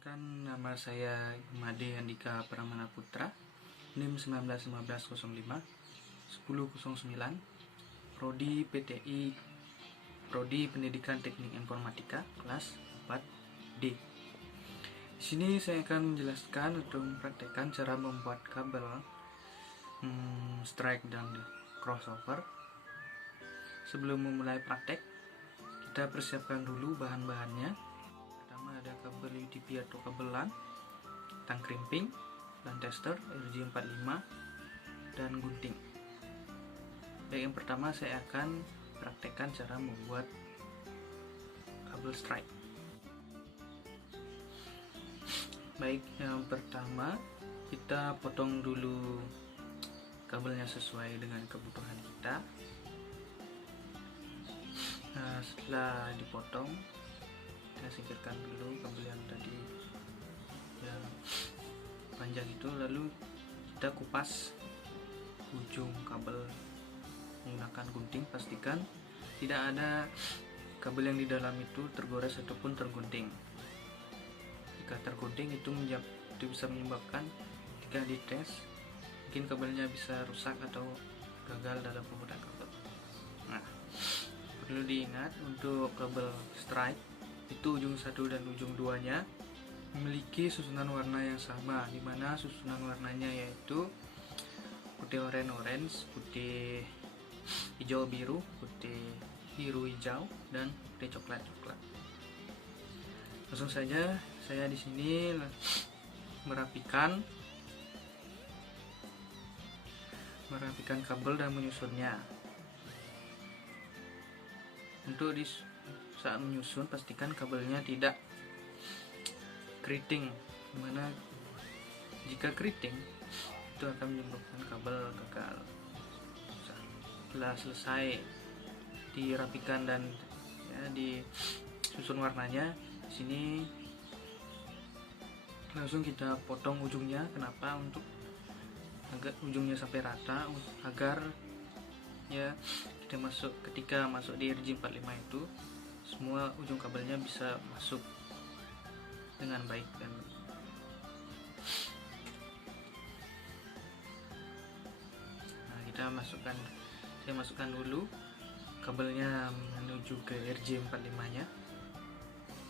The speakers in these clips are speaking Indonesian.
Perkenalkan, nama saya Made Andika Pramana Putra, NIM 191505 1009, Prodi PTI, Prodi Pendidikan Teknik Informatika, kelas 4D. Di sini saya akan menjelaskan atau mempraktekkan cara membuat kabel strike dan crossover. Sebelum memulai praktek, kita persiapkan dulu bahan-bahannya. Pertama ada kabel UTP atau kabel LAN, tang crimping, LAN tester RJ45, dan gunting. Baik, yang pertama saya akan praktekkan cara membuat kabel strike. Baik, yang pertama kita potong dulu kabelnya sesuai dengan kebutuhan kita. Nah, setelah dipotong, kita singkirkan dulu kabel yang tadi yang panjang itu, lalu kita kupas ujung kabel menggunakan gunting. Pastikan tidak ada kabel yang di dalam itu tergores ataupun tergunting. Jika tergunting itu bisa menyebabkan ketika dites mungkin kabelnya bisa rusak atau gagal dalam penggunaan kabel. Nah, perlu diingat untuk kabel strike itu ujung 1 dan ujung 2 nya memiliki susunan warna yang sama, dimana susunan warnanya yaitu putih orange, putih hijau biru, putih biru hijau, dan putih coklat. Langsung saja saya di sini merapikan kabel dan menyusunnya. Untuk saat menyusun, pastikan kabelnya tidak keriting, dimana jika keriting itu akan menyebabkan kabel gagal. Setelah selesai dirapikan dan disusun warnanya, di sini langsung kita potong ujungnya. Kenapa? Untuk agar ujungnya sampai rata, agar ketika masuk di RJ45 itu semua ujung kabelnya bisa masuk dengan baik. Dan saya masukkan dulu kabelnya menuju ke RJ45 nya.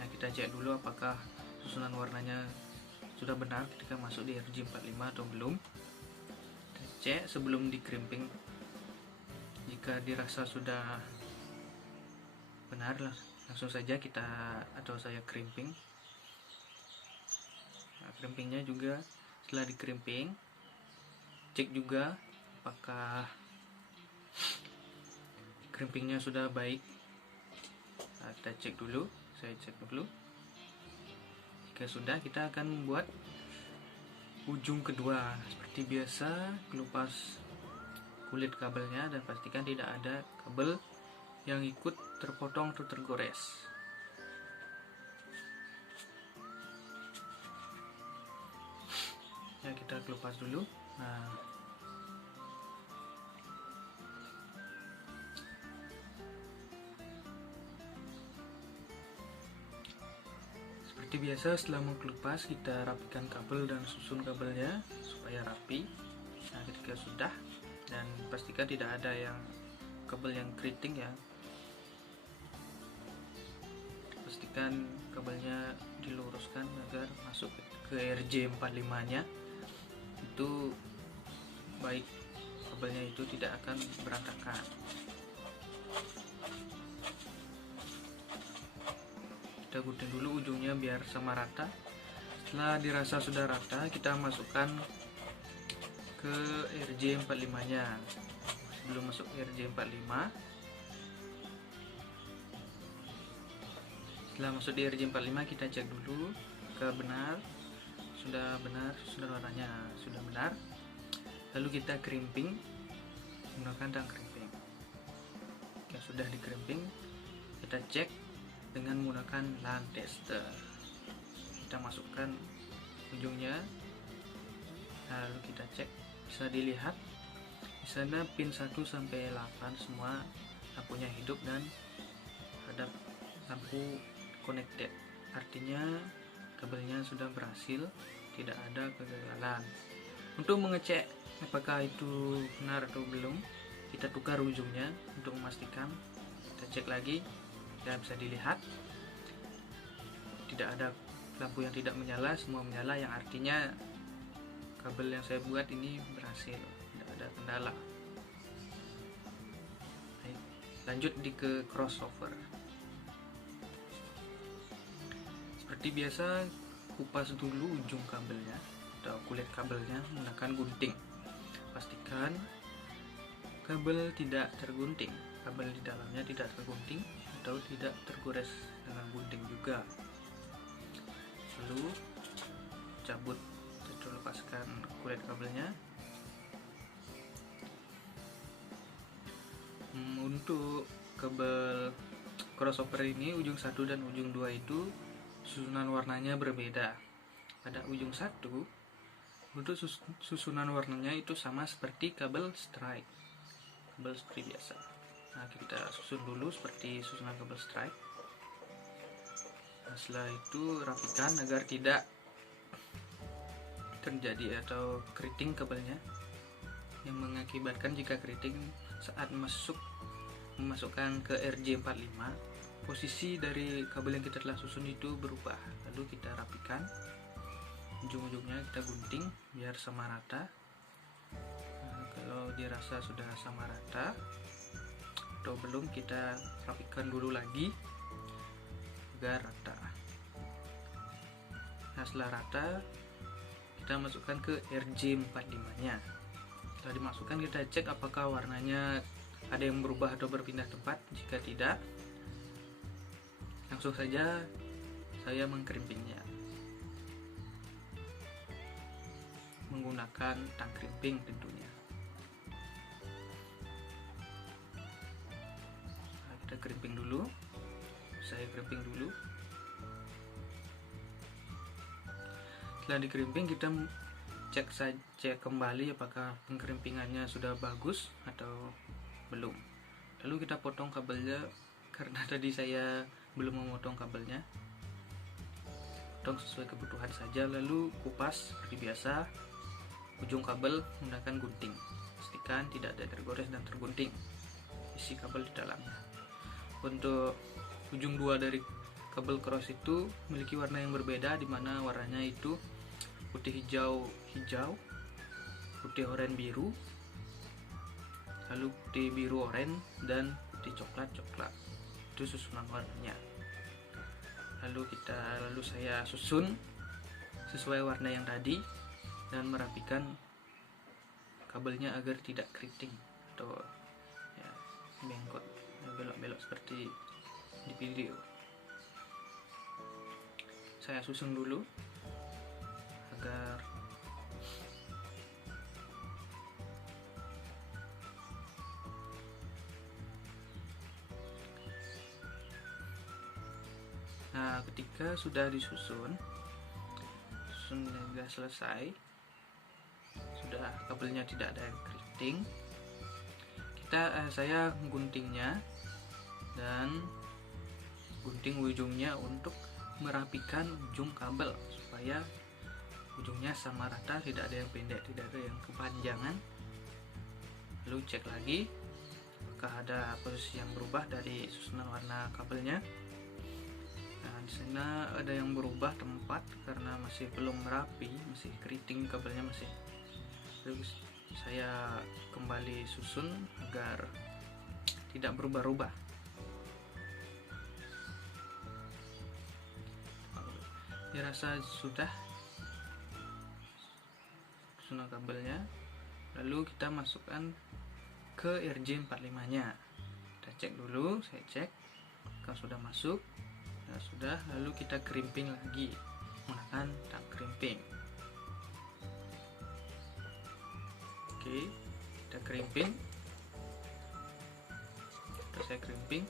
Nah, kita cek dulu apakah susunan warnanya sudah benar ketika masuk di RJ45 atau belum. Kita cek sebelum di crimping. Jika dirasa sudah benar, langsung saja saya crimping. Nah, crimpingnya juga setelah di crimping, cek juga apakah crimpingnya sudah baik. Nah, saya cek dulu. Jika sudah, kita akan membuat ujung kedua. Seperti biasa, kelupas kulit kabelnya dan pastikan tidak ada kabel yang ikut terpotong atau tergores. Ya, kita kelupas dulu. Nah, seperti biasa, setelah mengkelupas kita rapikan kabel dan susun kabelnya supaya rapi. Nah, ketika sudah, dan pastikan tidak ada kabel yang keriting ya. Pastikan kabelnya diluruskan agar masuk ke RJ45 nya itu baik, kabelnya itu tidak akan berantakan. Kita gunting dulu ujungnya biar sama rata. Setelah dirasa sudah rata, kita masukkan ke RJ45 nya. Sebelum masuk ke RJ45, setelah masuk di RJ45, kita cek dulu sudah warnanya sudah benar. Lalu kita crimping menggunakan tang crimping. Jika sudah di crimping, kita cek dengan menggunakan LAN tester. Kita masukkan ujungnya, lalu kita cek. Bisa dilihat di sana pin 1 sampai 8 semua lampunya hidup dan ada lampu connected, artinya kabelnya artinya sudah berhasil, tidak ada kegagalan. Untuk mengecek apakah itu benar atau belum, kita tukar ujungnya untuk memastikan. Kita cek lagi, ya bisa dilihat tidak ada lampu yang tidak menyala, semua menyala, yang artinya kabel yang saya buat ini berhasil, tidak ada kendala. Baik, lanjut ke crossover. Seperti biasa, kupas dulu ujung kabelnya atau kulit kabelnya menggunakan gunting. Pastikan kabel tidak tergunting, kabel di dalamnya tidak tergunting atau tidak tergores dengan gunting juga. Lalu cabut atau lepaskan kulit kabelnya. Untuk kabel crossover ini, ujung 1 dan ujung 2 itu susunan warnanya berbeda. Pada ujung 1, untuk susunan warnanya itu sama seperti kabel strike, kabel seperti biasa. Nah, kita susun dulu seperti susunan kabel strike. Nah, setelah itu rapikan agar tidak terjadi atau keriting kabelnya, yang mengakibatkan jika keriting saat memasukkan ke RJ45, posisi dari kabel yang kita telah susun itu berubah. Lalu kita rapikan ujung-ujungnya, kita gunting biar sama rata. Nah, kalau dirasa sudah sama rata atau belum, kita rapikan dulu lagi agar rata. Nah, setelah rata, kita masukkan ke RJ45 nya. Setelah dimasukkan, kita cek apakah warnanya ada yang berubah atau berpindah tempat. Jika tidak, langsung saja saya mengkerimpingnya menggunakan tang krimping tentunya. Nah, kita krimping dulu, saya krimping dulu. Setelah dikerimping, kita cek kembali apakah pengkerimpingannya sudah bagus atau belum. Lalu kita potong kabelnya, karena tadi saya belum memotong kabelnya, potong sesuai kebutuhan saja. Lalu kupas seperti biasa ujung kabel menggunakan gunting. Pastikan tidak ada tergores dan tergunting isi kabel di dalamnya. Untuk ujung 2 dari kabel cross itu memiliki warna yang berbeda, di mana warnanya itu putih hijau, putih oranye biru, lalu putih biru oranye, dan putih coklat. Itu susunan warnanya. Lalu saya susun sesuai warna yang tadi dan merapikan kabelnya agar tidak keriting atau ya, bengkok, belok-belok seperti di video. Saya susun dulu agar nah, ketika sudah disusun sudah selesai, sudah kabelnya tidak ada yang keriting, saya guntingnya dan gunting ujungnya untuk merapikan ujung kabel supaya ujungnya sama rata, tidak ada yang pendek, tidak ada yang kepanjangan. Lalu cek lagi apakah ada posisi yang berubah dari susunan warna kabelnya. Nah, di sana ada yang berubah tempat karena masih belum rapi, masih keriting kabelnya masih. Terus saya kembali susun agar tidak berubah-ubah. Dirasa sudah susunan kabelnya. Lalu kita masukkan ke RJ45 nya. Kita cek dulu, saya cek kalau sudah masuk. Nah, sudah, lalu kita krimping lagi menggunakan tang krimping. Oke, kita krimping. Saya krimping.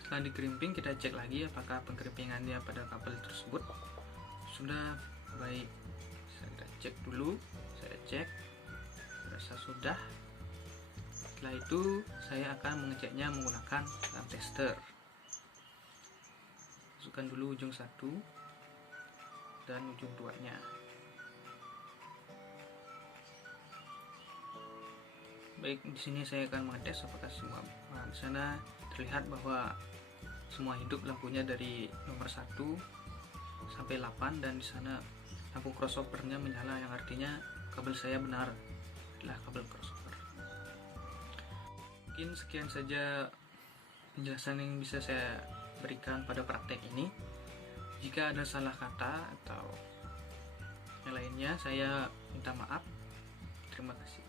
Setelah dikerimping, kita cek lagi apakah pengkerimpingannya pada kabel tersebut sudah baik. Kita cek dulu, saya cek, rasa sudah. Setelah itu saya akan mengeceknya menggunakan lamp tester. Masukkan dulu ujung 1 dan ujung 2-nya. Baik, di sini saya akan mengetes apakah semua. Nah, di sana terlihat bahwa semua hidup lampunya dari nomor 1 sampai 8, dan di sana lampu crossovernya menyala, yang artinya kabel saya benar adalah kabel crossover. Mungkin sekian saja penjelasan yang bisa saya berikan pada praktek ini. Jika ada salah kata atau yang lainnya, saya minta maaf. Terima kasih.